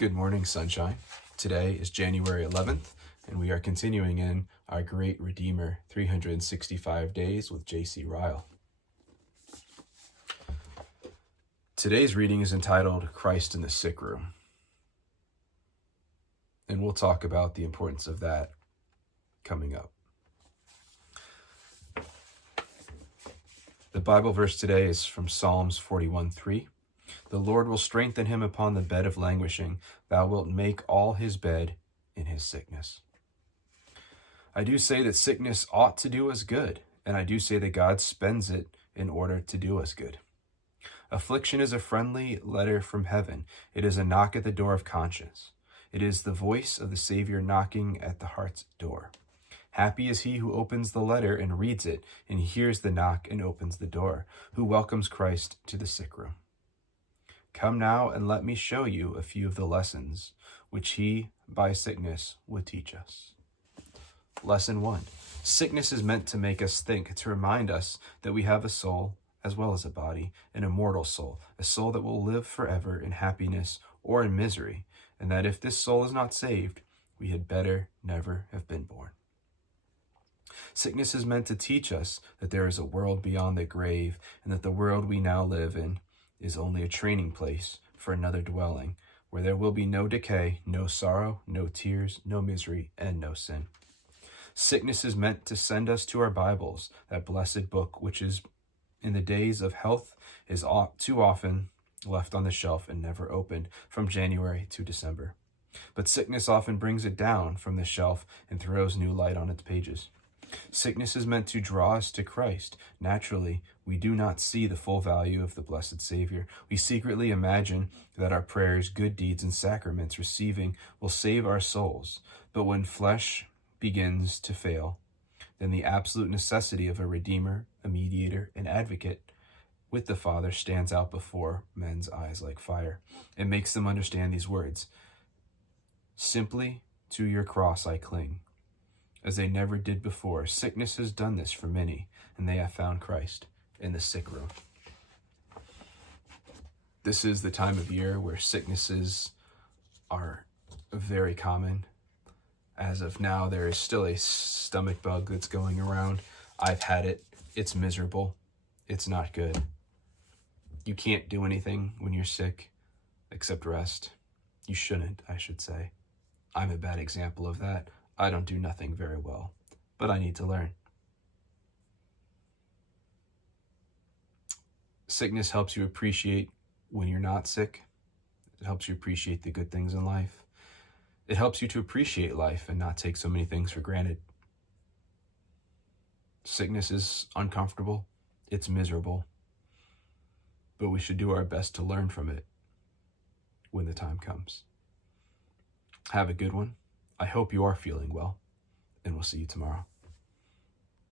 Good morning, sunshine. Today is January 11th, and we are continuing in our Great Redeemer 365 Days with J.C. Ryle. Today's reading is entitled Christ in the Sick Room, and we'll talk about the importance of that coming up. The Bible verse today is from Psalms 41:3. The Lord will strengthen him upon the bed of languishing. Thou wilt make all his bed in his sickness. I do say that sickness ought to do us good, and I do say that God spends it in order to do us good. Affliction is a friendly letter from heaven. It is a knock at the door of conscience. It is the voice of the Savior knocking at the heart's door. Happy is he who opens the letter and reads it, and hears the knock and opens the door, who welcomes Christ to the sick room. Come now and let me show you a few of the lessons which he, by sickness, would teach us. Lesson 1. Sickness is meant to make us think, to remind us that we have a soul as well as a body, an immortal soul, a soul that will live forever in happiness or in misery, and that if this soul is not saved, we had better never have been born. Sickness is meant to teach us that there is a world beyond the grave, and that the world we now live in is only a training place for another dwelling, where there will be no decay, no sorrow, no tears, no misery, and no sin. Sickness is meant to send us to our Bibles, that blessed book which is in the days of health is too often left on the shelf and never opened from January to December. But sickness often brings it down from the shelf and throws new light on its pages. Sickness is meant to draw us to Christ. Naturally, we do not see the full value of the blessed Savior. We secretly imagine that our prayers, good deeds, and sacraments receiving will save our souls. But when flesh begins to fail, then the absolute necessity of a Redeemer, a Mediator, an Advocate with the Father stands out before men's eyes like fire. It makes them understand these words: simply to your cross I cling. As they never did before, sickness has done this for many, and they have found Christ in the sick room. This is the time of year where sicknesses are very common. As of now, there is still a stomach bug that's going around. I've had it. It's miserable. It's not good. You can't do anything when you're sick except rest. You shouldn't, I should say. I'm a bad example of that. I don't do nothing very well, but I need to learn. Sickness helps you appreciate when you're not sick. It helps you appreciate the good things in life. It helps you to appreciate life and not take so many things for granted. Sickness is uncomfortable. It's miserable. But we should do our best to learn from it when the time comes. Have a good one. I hope you are feeling well, and we'll see you tomorrow.